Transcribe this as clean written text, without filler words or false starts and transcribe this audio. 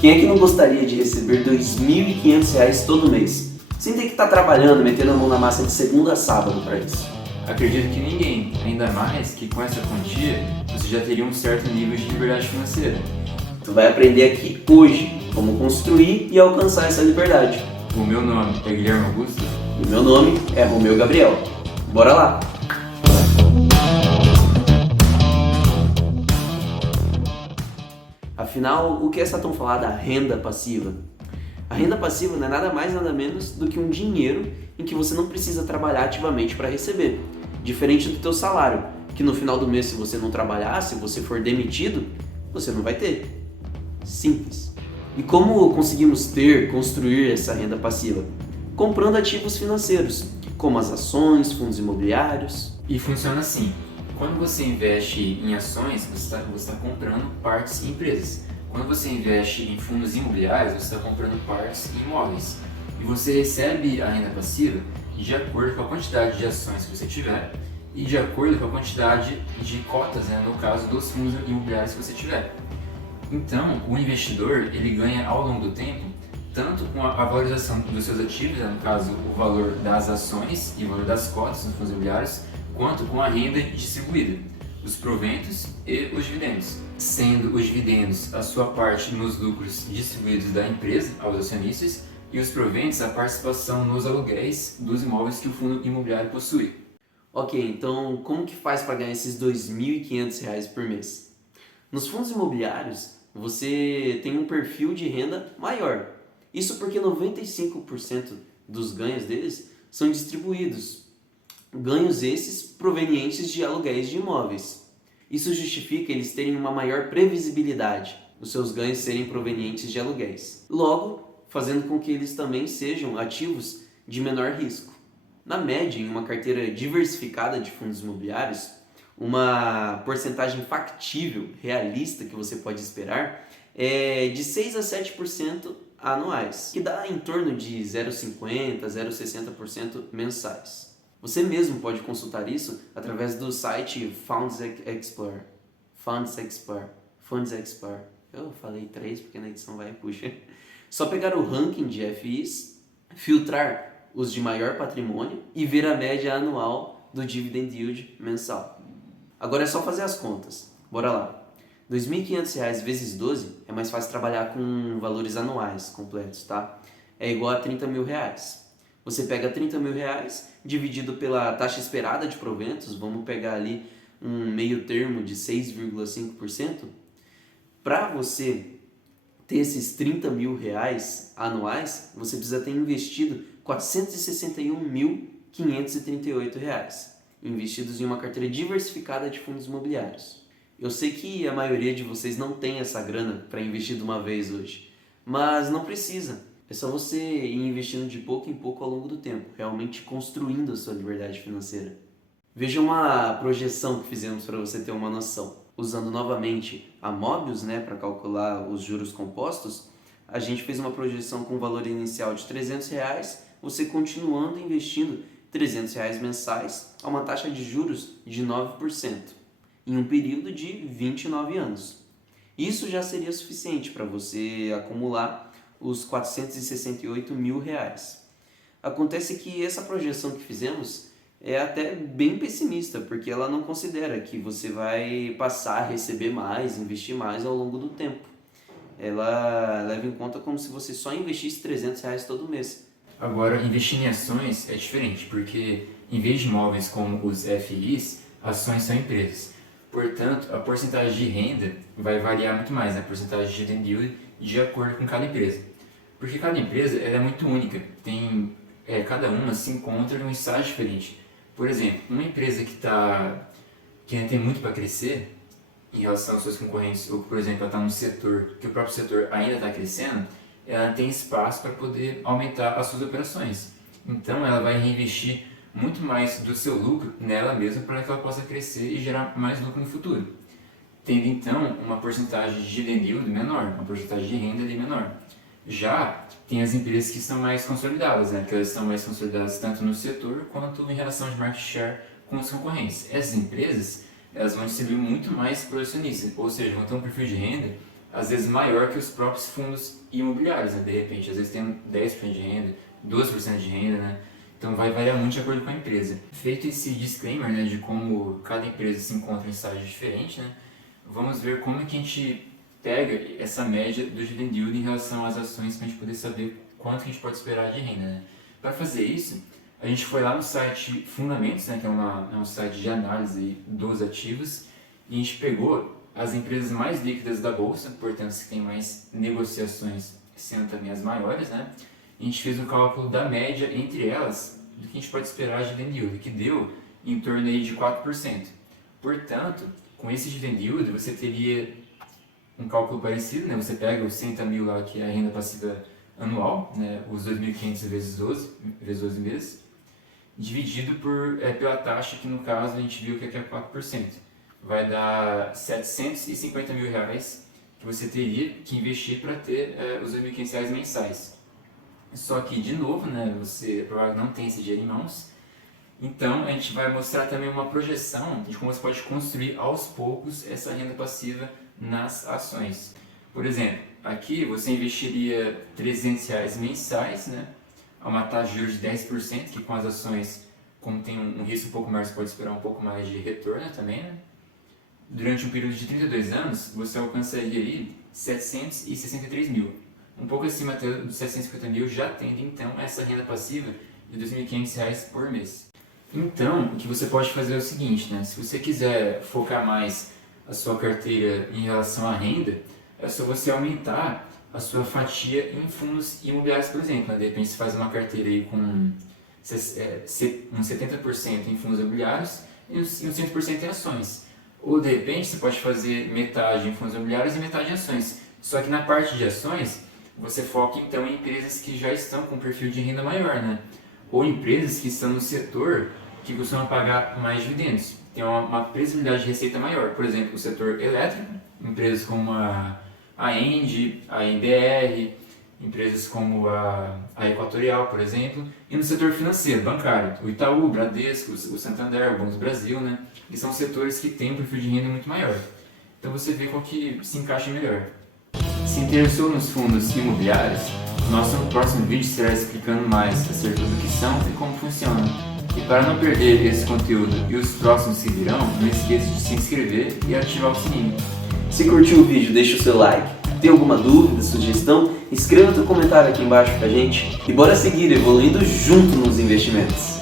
Quem é que não gostaria de receber R$ 2.500 todo mês? Sem ter que estar trabalhando, metendo a mão na massa de segunda a sábado para isso. Acredito que ninguém, ainda mais que com essa quantia você já teria um certo nível de liberdade financeira. Tu vai aprender aqui hoje como construir e alcançar essa liberdade. O meu nome é Guilherme Augusto. E meu nome é Romeu Gabriel. Bora lá! Afinal, o que é essa tão falada renda passiva? A renda passiva não é nada mais nada menos do que um dinheiro em que você não precisa trabalhar ativamente para receber. Diferente do teu salário, que no final do mês, se você não trabalhar, se você for demitido, você não vai ter. Simples. E como conseguimos construir essa renda passiva? Comprando ativos financeiros, como as ações, fundos imobiliários. E funciona assim: quando você investe em ações, você está comprando partes em empresas. Quando você investe em fundos imobiliários, você está comprando partes em imóveis. E você recebe a renda passiva de acordo com a quantidade de ações que você tiver e de acordo com a quantidade de cotas, no caso dos fundos imobiliários que você tiver. Então, o investidor ele ganha ao longo do tempo tanto com a valorização dos seus ativos, no caso o valor das ações e o valor das cotas nos fundos imobiliários, quanto com a renda distribuída, os proventos e os dividendos. Sendo os dividendos a sua parte nos lucros distribuídos da empresa aos acionistas e os proventos a participação nos aluguéis dos imóveis que o fundo imobiliário possui. Ok, então como que faz para ganhar esses R$ 2.500 por mês? Nos fundos imobiliários, você tem um perfil de renda maior. Isso porque 95% dos ganhos deles são distribuídos. Ganhos esses provenientes de aluguéis de imóveis. Isso justifica eles terem uma maior previsibilidade, os seus ganhos serem provenientes de aluguéis. Logo, fazendo com que eles também sejam ativos de menor risco. Na média, em uma carteira diversificada de fundos imobiliários, uma porcentagem factível, realista que você pode esperar é de 6 a 7% anuais, que dá em torno de 0,50% a 0,60% mensais. Você mesmo pode consultar isso através do site Funds Explorer. Eu falei 3 porque na edição vai e puxa. Só pegar o ranking de FIs, filtrar os de maior patrimônio e ver a média anual do dividend yield mensal. Agora é só fazer as contas. Bora lá. R$ 2.500 vezes 12 é mais fácil trabalhar com valores anuais completos, tá? É igual a R$ 30.000. Você pega R$ 30.000 dividido pela taxa esperada de proventos, vamos pegar ali um meio termo de 6,5%. Para você ter esses R$ 30.000 anuais, você precisa ter investido R$ 461.538, investidos em uma carteira diversificada de fundos imobiliários. Eu sei que a maioria de vocês não tem essa grana para investir de uma vez hoje, mas não precisa. É só você ir investindo de pouco em pouco ao longo do tempo, realmente construindo a sua liberdade financeira. Veja uma projeção que fizemos para você ter uma noção. Usando novamente a Mobius, para calcular os juros compostos, a gente fez uma projeção com um valor inicial de R$ 300, você continuando investindo R$ 300 mensais a uma taxa de juros de 9%, em um período de 29 anos. Isso já seria suficiente para você acumular os R$ 468.000. Acontece que essa projeção que fizemos é até bem pessimista, porque ela não considera que você vai passar a receber mais, investir mais ao longo do tempo. Ela leva em conta como se você só investisse R$ 300 todo mês. Agora, investir em ações é diferente, porque em vez de imóveis como os FIs, ações são empresas. Portanto, a porcentagem de renda vai variar muito mais, a porcentagem de dividend yield de acordo com cada empresa. Porque cada empresa ela é muito única, cada uma se encontra em um estágio diferente. Por exemplo, uma empresa que ainda tem muito para crescer em relação aos seus concorrentes, ou por exemplo, ela está num setor que o próprio setor ainda está crescendo, ela tem espaço para poder aumentar as suas operações. Então ela vai reinvestir muito mais do seu lucro nela mesma para que ela possa crescer e gerar mais lucro no futuro. Tendo então uma porcentagem de dividend yield menor, uma porcentagem de renda ali menor. Já tem as empresas que estão mais consolidadas, que elas estão mais consolidadas tanto no setor quanto em relação de market share com os concorrentes. Essas empresas elas vão distribuir muito mais para os acionistas, ou seja, vão ter um perfil de renda às vezes maior que os próprios fundos imobiliários, né? De repente, às vezes tem 10% de renda, 12% de renda, né? Então vai variar muito de acordo com a empresa. Feito esse disclaimer, né, de como cada empresa se encontra em estágio diferente, né, vamos ver como é que a gente pega essa média do dividend yield em relação às ações para a gente poder saber quanto que a gente pode esperar de renda, né? Para fazer isso, a gente foi lá no site Fundamentos, né, que é um site de análise dos ativos, e a gente pegou as empresas mais líquidas da bolsa, portanto, que tem mais negociações, sendo também as maiores, né? A gente fez o cálculo da média entre elas do que a gente pode esperar de dividend yield, que deu em torno aí de 4%. Portanto, com esse dividend yield, você teria um cálculo parecido, né? Você pega os 60 mil lá, que é a renda passiva anual, né? Os 2.500 vezes 12 meses, dividido pela taxa, que no caso a gente viu que é 4%. Vai dar 750 mil reais que você teria que investir para ter os 2.500 reais mensais. Só que, de novo, né, você provavelmente não tem esse dinheiro em mãos, então a gente vai mostrar também uma projeção de como você pode construir aos poucos essa renda passiva nas ações. Por exemplo, aqui você investiria R$300 mensais, né, a uma taxa de juros de 10%, que com as ações, como tem um risco um pouco maior, você pode esperar um pouco mais de retorno também, né? Durante um período de 32 anos, você alcançaria aí 763 mil. Um pouco acima até dos 750 mil, já tendo então essa renda passiva de R$2.500 por mês. Então, o que você pode fazer é o seguinte, né? Se você quiser focar mais a sua carteira em relação à renda, é só você aumentar a sua fatia em fundos imobiliários, por exemplo, né? De repente você faz uma carteira aí com um 70% em fundos imobiliários e uns 100% em ações. Ou de repente você pode fazer metade em fundos imobiliários e metade em ações. Só que na parte de ações, você foca então em empresas que já estão com um perfil de renda maior, né? Ou empresas que estão no setor que costumam pagar mais dividendos. Tem uma previsibilidade de receita maior. Por exemplo, o setor elétrico, empresas como a ENGIE, a ENBR, empresas como a Equatorial, por exemplo. E no setor financeiro, bancário, o Itaú, o Bradesco, o Santander, o Banco do Brasil, né? Que são setores que têm um perfil de renda muito maior. Então você vê qual que se encaixa melhor. Se interessou nos fundos imobiliários, nosso próximo vídeo será explicando mais acerca do que são e como funcionam. E para não perder esse conteúdo e os próximos que virão, não esqueça de se inscrever e ativar o sininho. Se curtiu o vídeo, deixa o seu like. Tem alguma dúvida, sugestão? Escreva seu comentário aqui embaixo pra gente. E bora seguir evoluindo junto nos investimentos.